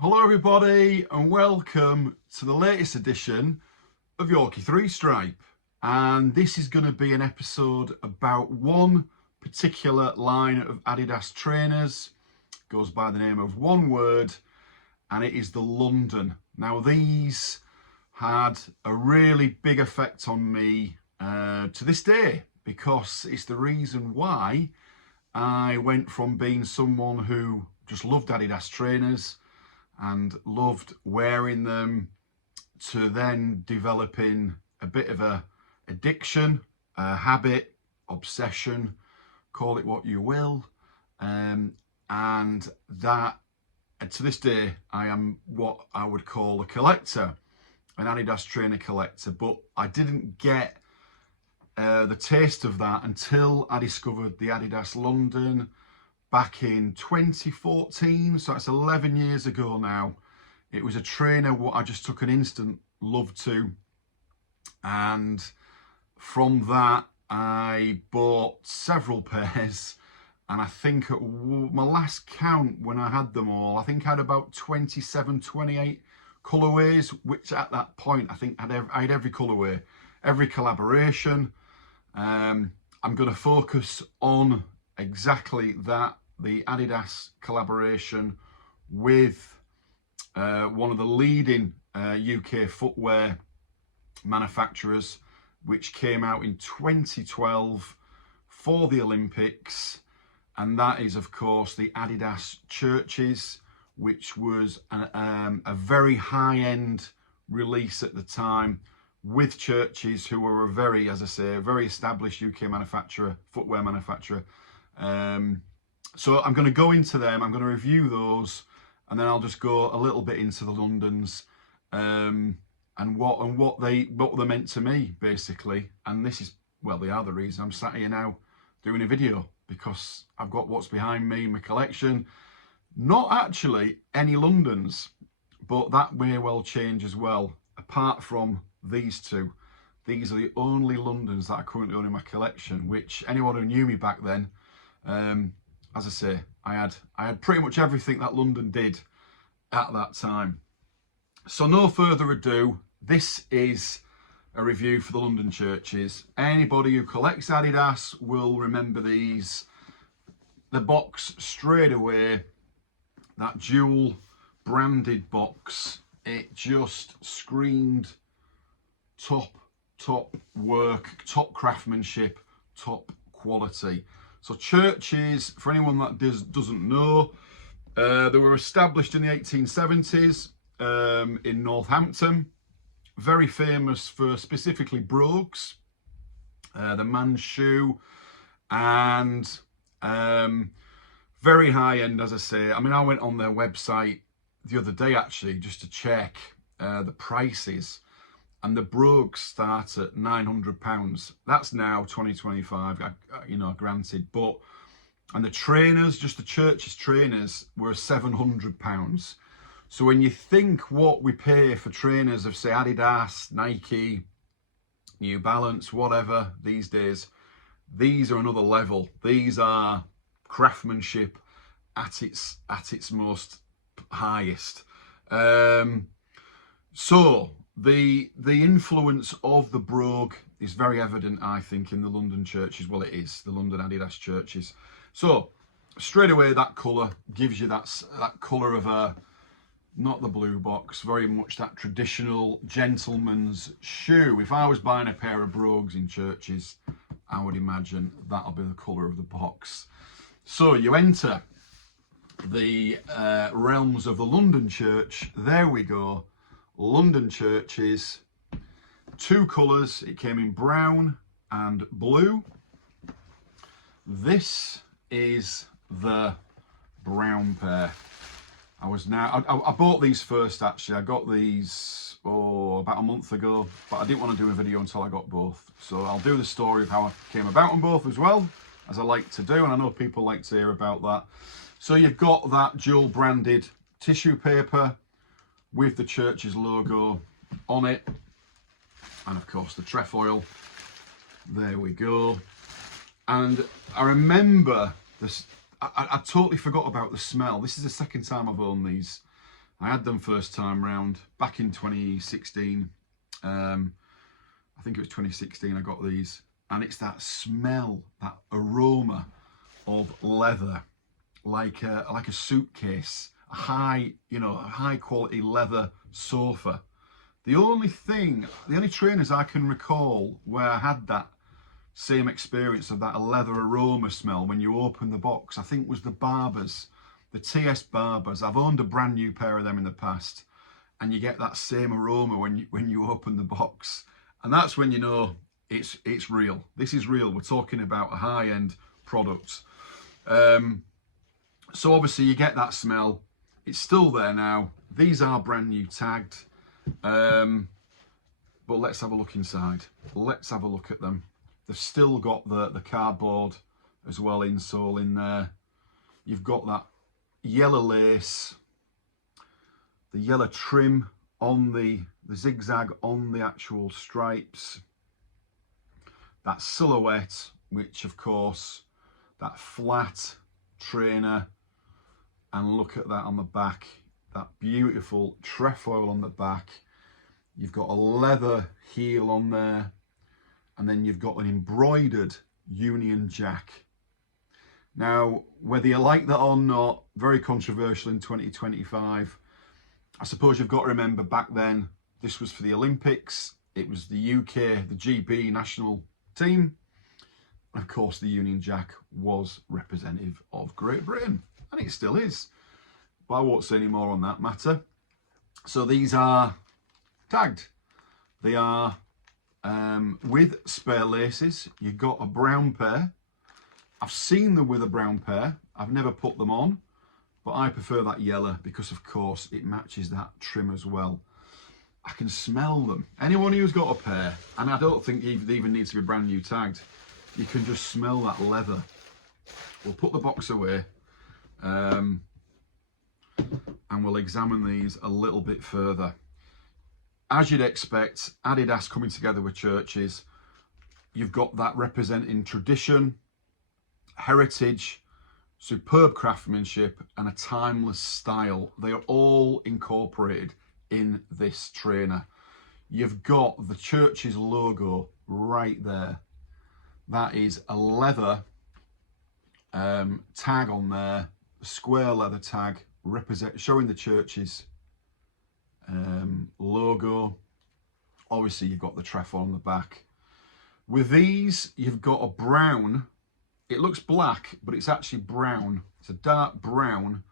Hello everybody and welcome to the latest edition of Yorkie 3 Stripe, and this is going to be an episode about one particular line of Adidas trainers. It goes by the name of one word and it is the London. Now these had a really big effect on me to this day, because it's the reason why I went from being someone who just loved Adidas trainers and loved wearing them to then developing a bit of a addiction, a habit, obsession, call it what you will, and that to this day I am what I would call a collector, an Adidas trainer collector. But I didn't get the taste of that until I discovered the Adidas London back in 2014, so that's 11 years ago now. It was a trainer what I just took an instant love to, and from that I bought several pairs, and I think at my last count when I had them all, I think I had about 27, 28 colourways, which at that point I think I had every colourway, every collaboration. I'm going to focus on exactly that, the Adidas collaboration with one of the leading UK footwear manufacturers, which came out in 2012 for the Olympics, and that is of course the Adidas Churches, which was a very high-end release at the time, with Churches, who were a very, as I say, a very established UK manufacturer, footwear manufacturer. So I'm going to go into them, I'm going to review those, and then I'll just go a little bit into the Londons and what they're meant to me, basically. And this is, well, they are the reason I'm sat here now doing a video, because I've got what's behind me in my collection. Not actually any Londons, but that may well change as well. Apart from these two, these are the only Londons that I currently own in my collection, which anyone who knew me back then, as I say, I had pretty much everything that London did at that time. So no further ado, this is a review for the London Churches. Anybody who collects Adidas will remember these. The box straight away, that dual branded box, it just screamed top work, top craftsmanship, top quality. So Churches, for anyone that doesn't know, they were established in the 1870s in Northampton. Very famous for specifically brogues, the man's shoe, and very high end, as I say. I mean, I went on their website the other day actually just to check the prices, and the brogues start at £900. That's now 2025, you know, granted, but, and the trainers, just the Churches trainers, were £700. So when you think what we pay for trainers of, say, Adidas, Nike, New Balance, whatever these days, these are another level. These are craftsmanship at its most highest. So the influence of the brogue is very evident, I think, in the London Churches. Well, it is the London Adidas Churches. So straight away, that colour gives you that colour of a, not the blue box, very much that traditional gentleman's shoe. If I was buying a pair of brogues in Churches, I would imagine that'll be the colour of the box. So you enter the realms of the London Church. There we go. London Churches, two colours. It came in brown and blue. This is the brown pair. I bought these first, actually. I got these about a month ago, but I didn't want to do a video until I got both. So I'll do the story of how I came about on both as well, as I like to do, and I know people like to hear about that. So you've got that dual branded tissue paper with the Churches logo on it, and of course the trefoil. There we go. And I remember this, I totally forgot about the smell. This is the second time I've owned these. I had them first time round back in 2016. I think it was 2016 I got these, and it's that smell, that aroma of leather, like a suitcase, a high quality leather sofa. The only trainers I can recall where I had that same experience of that leather aroma smell when you open the box, I think was the Barbers, the TS Barbers. I've owned a brand new pair of them in the past, and you get that same aroma when you open the box, and that's when you know it's real. This is real. We're talking about a high-end product. So obviously you get that smell. It's still there now. These are brand new tagged, but let's have a look inside. Let's have a look at them. They've still got the cardboard as well insole in there. You've got that yellow lace, the yellow trim on the zigzag on the actual stripes, that silhouette, which of course, that flat trainer, and look at that on the back, that beautiful trefoil on the back. You've got a leather heel on there, and then you've got an embroidered Union Jack. Now, whether you like that or not, very controversial in 2025. I suppose you've got to remember back then, this was for the Olympics. It was the UK, the GB national team. And of course, the Union Jack was representative of Great Britain, and it still is. But I won't say any more on that matter. So these are tagged. They are with spare laces. You've got a brown pair. I've seen them with a brown pair. I've never put them on, but I prefer that yellow because of course it matches that trim as well. I can smell them. Anyone who's got a pair, and I don't think they even need to be brand new tagged, you can just smell that leather. We'll put the box away and we'll examine these a little bit further. As you'd expect, Adidas coming together with Churches, you've got that representing tradition, heritage, superb craftsmanship, and a timeless style. They are all incorporated in this trainer. You've got the Churches logo right there. That is a leather tag on there, a square leather tag showing the Churches logo. Obviously you've got the trefoil on the back. With these, you've got a brown, it looks black, but it's actually brown. It's a dark brown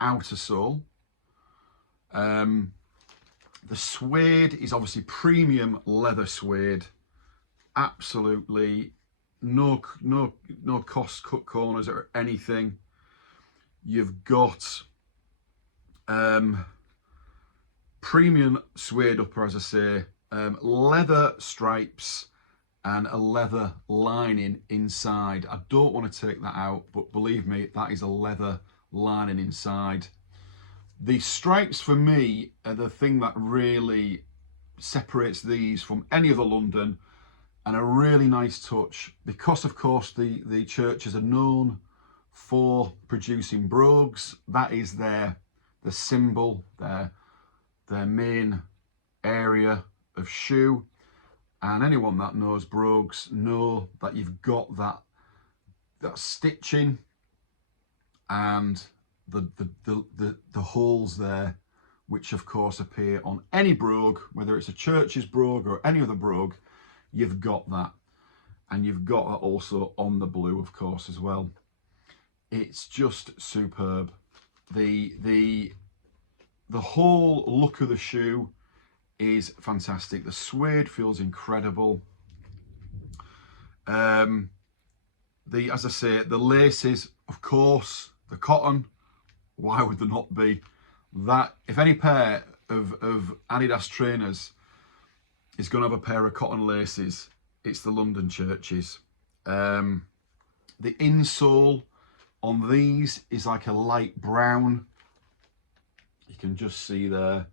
outer sole. The suede is obviously premium leather suede. Absolutely no cost cut corners or anything. You've got premium suede upper, as I say, leather stripes and a leather lining inside. I don't want to take that out, but believe me, that is a leather lining inside. The stripes for me are the thing that really separates these from any other London, and a really nice touch because of course the Churches are known for producing brogues. That is the symbol, their main area of shoe. And anyone that knows brogues know that you've got that stitching and the holes there, which of course appear on any brogue, whether it's a Churches brogue or any other brogue. You've got that, and you've got that also on the blue, of course, as well. It's just superb. The whole look of the shoe is fantastic. The suede feels incredible. As I say, the laces, of course, the cotton. Why would there not be? That if any pair of Adidas trainers is going to have a pair of cotton laces, it's the London Churches. The insole on these is like a light brown. You can just see there.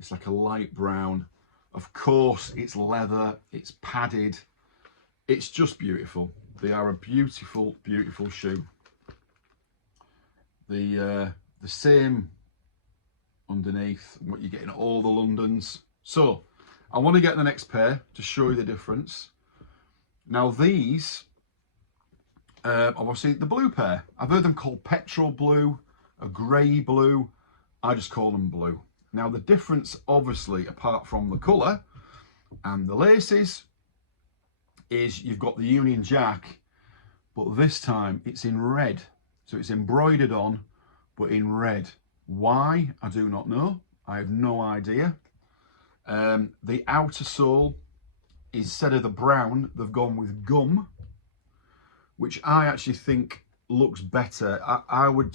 It's like a light brown. Of course, it's leather, it's padded. It's just beautiful. They are a beautiful, beautiful shoe. The same underneath, what you get in all the Londons. So I want to get the next pair to show you the difference. Now these, obviously the blue pair, I've heard them called petrol blue, a grey blue, I just call them blue. Now the difference, obviously, apart from the colour and the laces, is you've got the Union Jack, but this time it's in red. So it's embroidered on, but in red. Why? I do not know. I have no idea. The outer sole, instead of the brown, they've gone with gum, which I actually think looks better. I would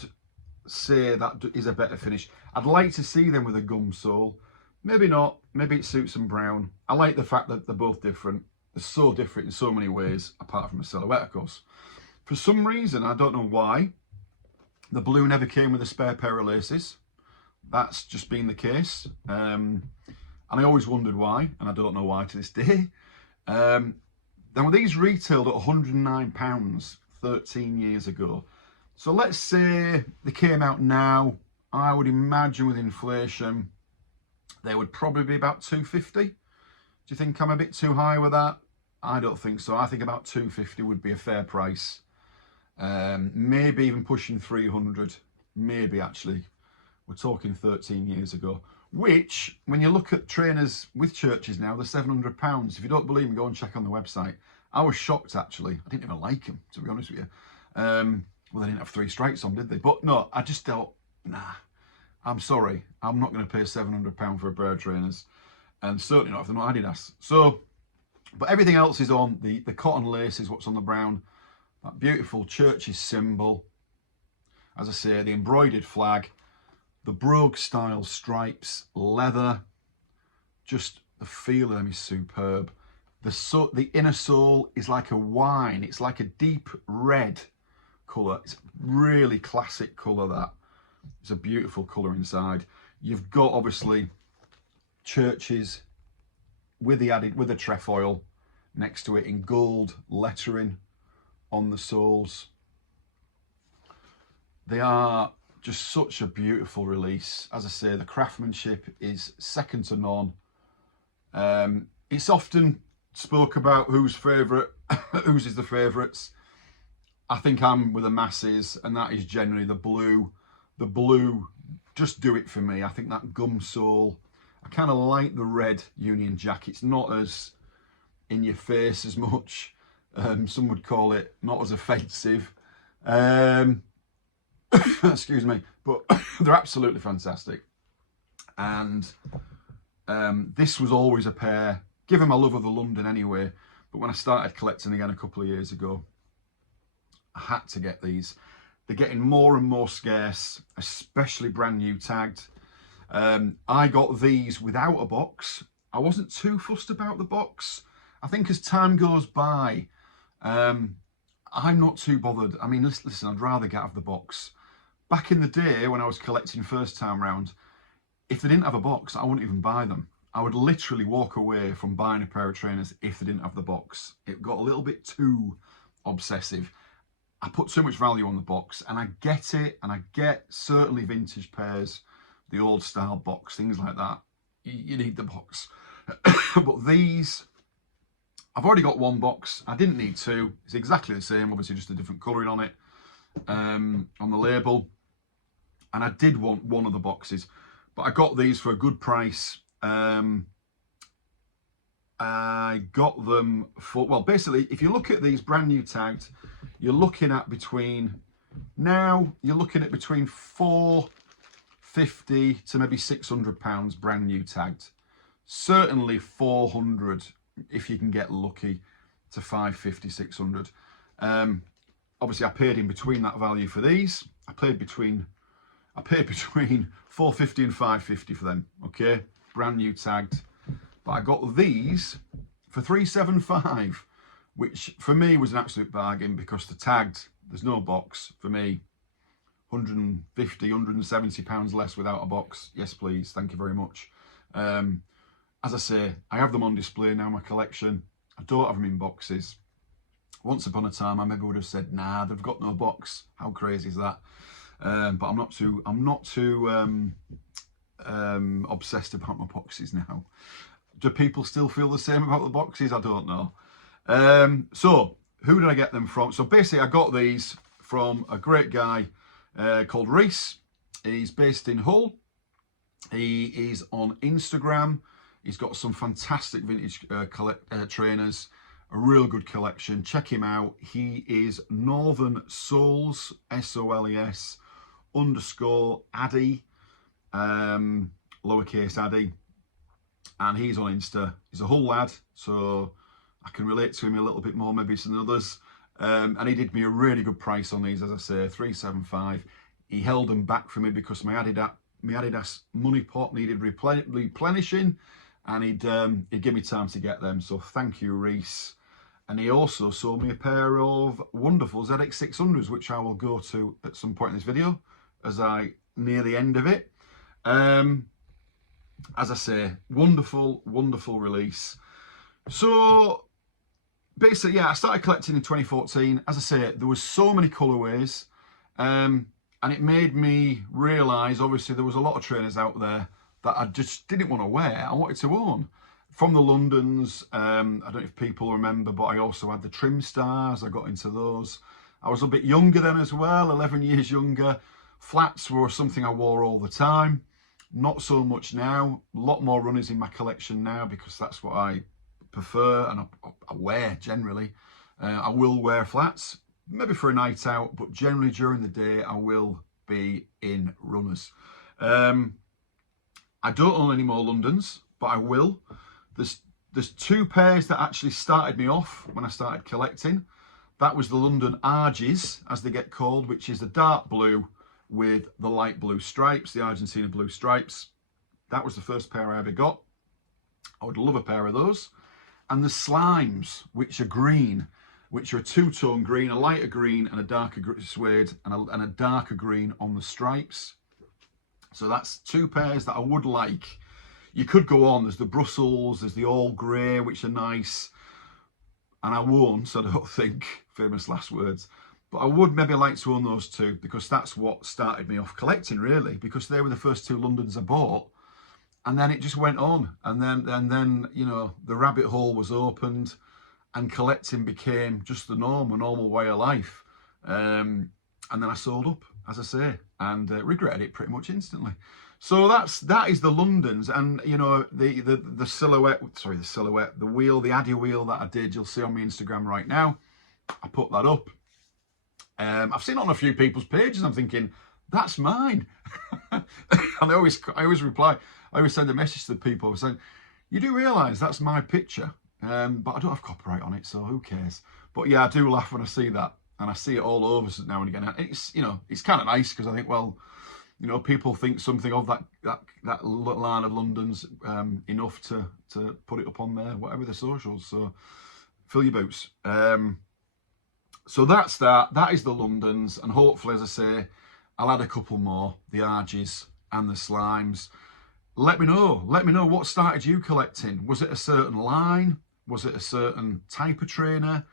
say that is a better finish. I'd like to see them with a gum sole. Maybe not. Maybe it suits them brown. I like the fact that they're both different. They're so different in so many ways, apart from the silhouette, of course. For some reason, I don't know why, the blue never came with a spare pair of laces. That's just been the case. And I always wondered why, and I don't know why to this day. Then were these retailed at £109 13 years ago. So let's say they came out now, I would imagine with inflation, they would probably be about £250. Do you think I'm a bit too high with that? I don't think so. I think about £250 would be a fair price. Maybe even pushing 300, maybe actually. We're talking 13 years ago, which when you look at trainers with Churches now, they're £700. If you don't believe me, go and check on the website. I was shocked actually. I didn't even like them, to be honest with you. Well, they didn't have 3 stripes on, did they? But no, I just thought, nah, I'm sorry. I'm not going to pay £700 for a pair of trainers, and certainly not if they're not Adidas. So, but everything else is on. The cotton lace is what's on the brown. That beautiful Churches symbol. As I say, the embroidered flag, the brogue style stripes, leather, just the feel of them is superb. The inner sole is like a wine. It's like a deep red colour. It's really classic colour, that. It's a beautiful colour inside. You've got obviously Churches with the trefoil next to it in gold lettering on the soles. They are just such a beautiful release. As I say, the craftsmanship is second to none. It's often spoke about whose is the favourites. I think I'm with the masses, and that is generally the blue. The blue just do it for me. I think that gum sole. I kind of like the red Union Jack. It's not as in your face as much. Some would call it not as offensive. Excuse me, but they're absolutely fantastic. And this was always a pair, given my love of the London anyway, but when I started collecting again a couple of years ago, I had to get these. They're getting more and more scarce, especially brand new tagged. I got these without a box. I wasn't too fussed about the box. I think as time goes by, I'm not too bothered. I mean, listen, I'd rather get out of the box. Back in the day when I was collecting first time round, if they didn't have a box, I wouldn't even buy them. I would literally walk away from buying a pair of trainers if they didn't have the box. It got a little bit too obsessive. I put too much value on the box, and I get it, and I get certainly vintage pairs, the old style box, things like that. You need the box. But these, I've already got one box. I didn't need two. It's exactly the same, obviously just a different colouring on it, on the label. And I did want one of the boxes, but I got these for a good price. I got them for, well, basically, if you look at these brand new tagged, you're looking at between £450 to maybe £600 brand new tagged. Certainly 400 if you can get lucky, to 550, 600. Obviously I paid in between that value for these. I paid between 450 and 550 for them, okay? Brand new tagged. But I got these for 375, which for me was an absolute bargain, because the tagged, there's no box for me. 150, 170 pounds less without a box. Yes, please. Thank you very much. As I say, I have them on display now in my collection. I don't have them in boxes. Once upon a time, I maybe would have said, nah, they've got no box. How crazy is that? But I'm not too obsessed about my boxes now. Do people still feel the same about the boxes? I don't know. So who did I get them from? So basically I got these from a great guy called Reese. He's based in Hull. He is on Instagram. He's got some fantastic vintage trainers, a real good collection. Check him out. He is Northern Soles, SOLES _ Addy, lowercase Addy. And he's on Insta. He's a Hull lad, so I can relate to him a little bit more maybe than others. And he did me a really good price on these, as I say, 375. He held them back for me because my Adidas money pot needed replenishing, and he'd give me time to get them. So thank you, Reese. And he also sold me a pair of wonderful ZX600s, which I will go to at some point in this video as I near the end of it. As I say, wonderful, wonderful release. So basically, yeah, I started collecting in 2014. As I say, there was so many colourways, and it made me realise, obviously, there was a lot of trainers out there that I just didn't want to wear. I wanted to own. From the Londons, I don't know if people remember, but I also had the Trim Stars. I got into those. I was a bit younger then as well, 11 years younger. Flats were something I wore all the time. Not so much now. A lot more runners in my collection now because that's what I prefer and I wear generally. I will wear flats, maybe for a night out, but generally during the day I will be in runners. I don't own any more Londons, but I will. There's two pairs that actually started me off when I started collecting. That was the London Arges, as they get called, which is the dark blue with the light blue stripes, the Argentina blue stripes. That was the first pair I ever got. I would love a pair of those. And the Slimes, which are green, which are a two-tone green, a lighter green and a darker suede, and a darker green on the stripes. So that's two pairs that I would like. You could go on, there's the Brussels, there's the all grey, which are nice. And I won't, I don't think, famous last words. But I would maybe like to own those two because that's what started me off collecting, really, because they were the first two Londons I bought. And then it just went on. And then you know, the rabbit hole was opened and collecting became just the norm, a normal way of life. And then I sold up, as I say, and regretted it pretty much instantly. So that is the Londons, and you know, the silhouette, sorry, the wheel, the Addy wheel that I did, you'll see on my Instagram right now. I put that up. I've seen it on a few people's pages. I'm thinking, that's mine. And I always reply. I always send a message to the people saying, you do realise that's my picture, but I don't have copyright on it, so who cares? But yeah, I do laugh when I see that, and I see it all over now and again. And it's, you know, it's kind of nice because I think, well, you know, people think something of that line of London's enough to put it up on there, whatever the socials. So fill your boots. So that's that. That is the Londons, and hopefully, as I say, I'll add a couple more, the Arges and the Slimes. Let me know. Let me know what started you collecting. Was it a certain line? Was it a certain type of trainer?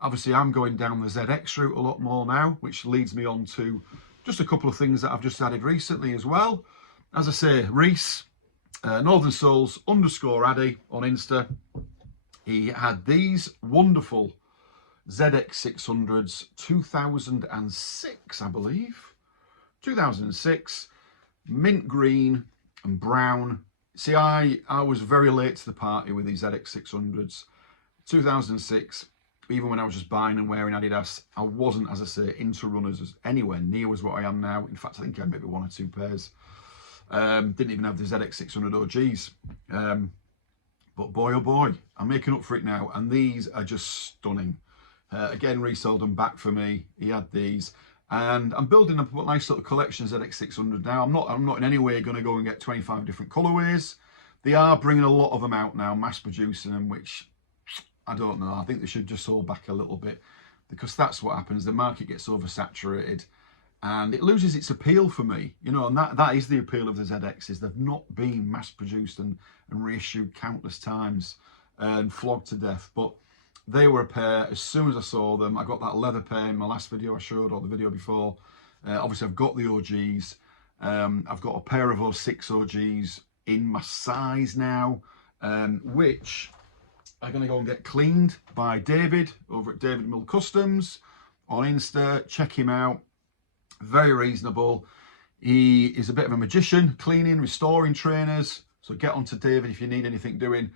Obviously, I'm going down the ZX route a lot more now, which leads me on to just a couple of things that I've just added recently as well. As I say, Reese, Northern Soles _ Addy on Insta. He had these wonderful ZX600s, 2006, I believe. 2006, mint green and brown. See, I was very late to the party with these ZX600s. 2006, even when I was just buying and wearing Adidas, I wasn't, as I say, into runners anywhere near as what I am now. In fact, I think I had maybe one or two pairs. Didn't even have the ZX600 OGs. But boy, oh boy, I'm making up for it now. And these are just stunning. Again, resold them back for me. He had these. And I'm building up a nice little collection of ZX600 now. I'm not in any way going to go and get 25 different colourways. They are bringing a lot of them out now, mass producing them, which I don't know. I think they should just hold back a little bit, because that's what happens. The market gets oversaturated and it loses its appeal for me, you know, and that is the appeal of the ZXs. They've not been mass produced and reissued countless times and flogged to death. But they were a pair. As soon as I saw them, I got that leather pair in my last video I showed, or the video before. Obviously, I've got the OGs. I've got a pair of 06 OGs in my size now, which are going to go and get cleaned by David over at David Mill Customs on Insta. Check him out. Very reasonable. He is a bit of a magician, cleaning, restoring trainers. So get on to David if you need anything doing.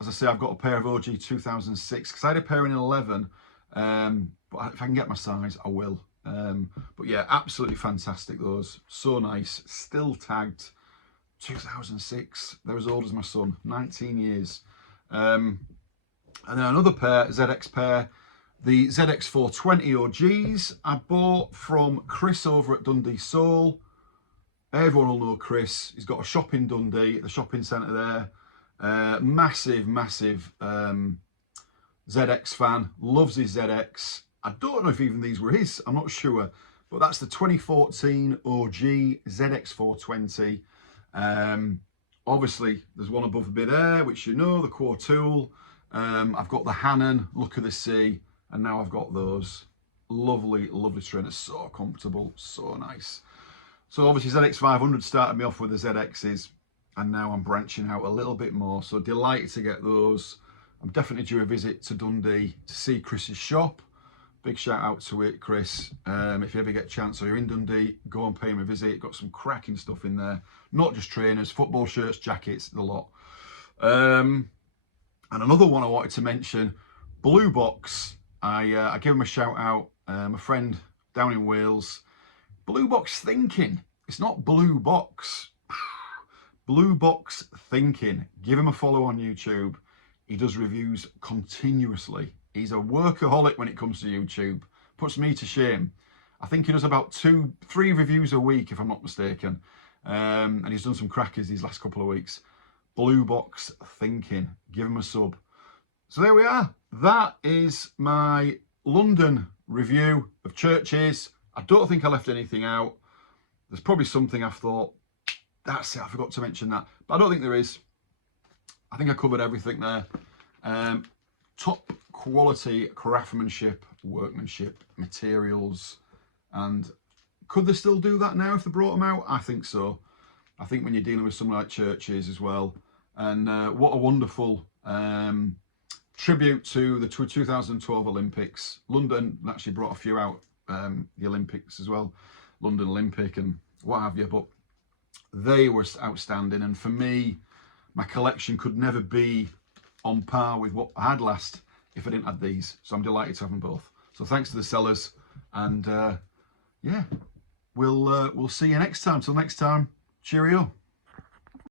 As I say, I've got a pair of OG 2006 because I had a pair in 11. But if I can get my size, I will. But yeah, absolutely fantastic those. So nice. Still tagged 2006. They're as old as my son, 19 years. And then another pair, ZX pair, the ZX 420 OGs I bought from Chris over at Dundee Soul. Everyone will know Chris. He's got a shop in Dundee, at the shopping centre there. Massive ZX fan. Loves his ZX. I don't know if even these were his. I'm not sure. But that's the 2014 OG ZX 420. Obviously, there's one above me there, which you know, the Core Tool. I've got the Hannon, Look of the Sea. And now I've got those. Lovely trainers. So comfortable. So nice. So obviously ZX 500 started me off with the ZXs. And now I'm branching out a little bit more. So delighted to get those. I'm definitely due a visit to Dundee to see Chris's shop. Big shout out to it, Chris. If you ever get a chance or you're in Dundee, go and pay him a visit. Got some cracking stuff in there. Not just trainers, football shirts, jackets, the lot. And another one I wanted to mention, Blue Box. I gave him a shout out. A friend down in Wales. Blue Box Thinking. It's not Blue Box. Blue Box Thinking. Give him a follow on YouTube. He does reviews continuously. He's a workaholic when it comes to YouTube. Puts me to shame. I think he does about 2-3 reviews a week, if I'm not mistaken. And he's done some crackers these last couple of weeks. Blue Box Thinking. Give him a sub. So there we are. That is my London review of churches. I don't think I left anything out. There's probably something I've thought, that's it, I forgot to mention that. But I don't think there is. I think I covered everything there. Top quality craftsmanship, workmanship, materials. And could they still do that now if they brought them out? I think so. I think when you're dealing with something like churches as well. And what a wonderful tribute to the 2012 Olympics. London actually brought a few out, the Olympics as well. London Olympic and what have you. But they were outstanding. And for me, my collection could never be on par with what I had last if I didn't have these. So I'm delighted to have them both. So thanks to the sellers. And yeah, we'll see you next time. Till next time, cheerio.